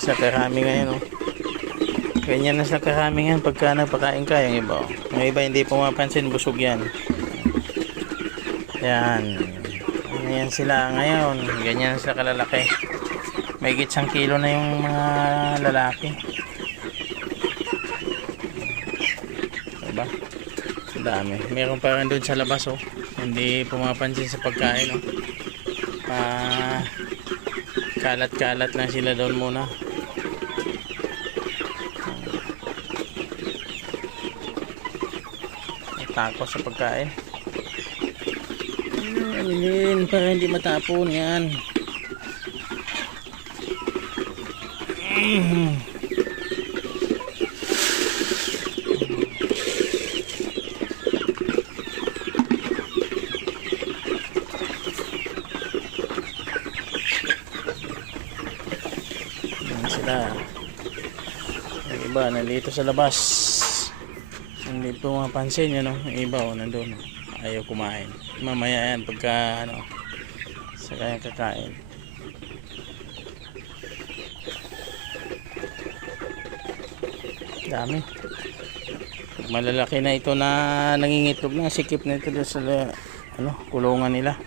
sa karami ngayon, oh. Ganyan na sa karami ngayon pagka nagpakain ka. Yung iba, oh. Yung iba hindi pumapansin, busog yan. Yan. Ganyan sila ngayon. Ganyan sila kalalaki. May higit 1 kilo na yung mga lalaki. Diba? Dami. Meron pa rin doon sa labas, oh. Hindi pumapansin sa pagkain, oh. Kalat-kalat lang sila doon muna. Takot sa pagkain. Alin para hindi matapon yan. Yan sila. Yung iba nandito sa labas. Hindi po mapansin yun, no? Yung iba, oh, nandun, ayaw kumain. Mamaya yan pagka ano sa kaya kakain. Dami. Malalaki na ito na nangingitlog na, sikip na ito sa ano kulungan nila.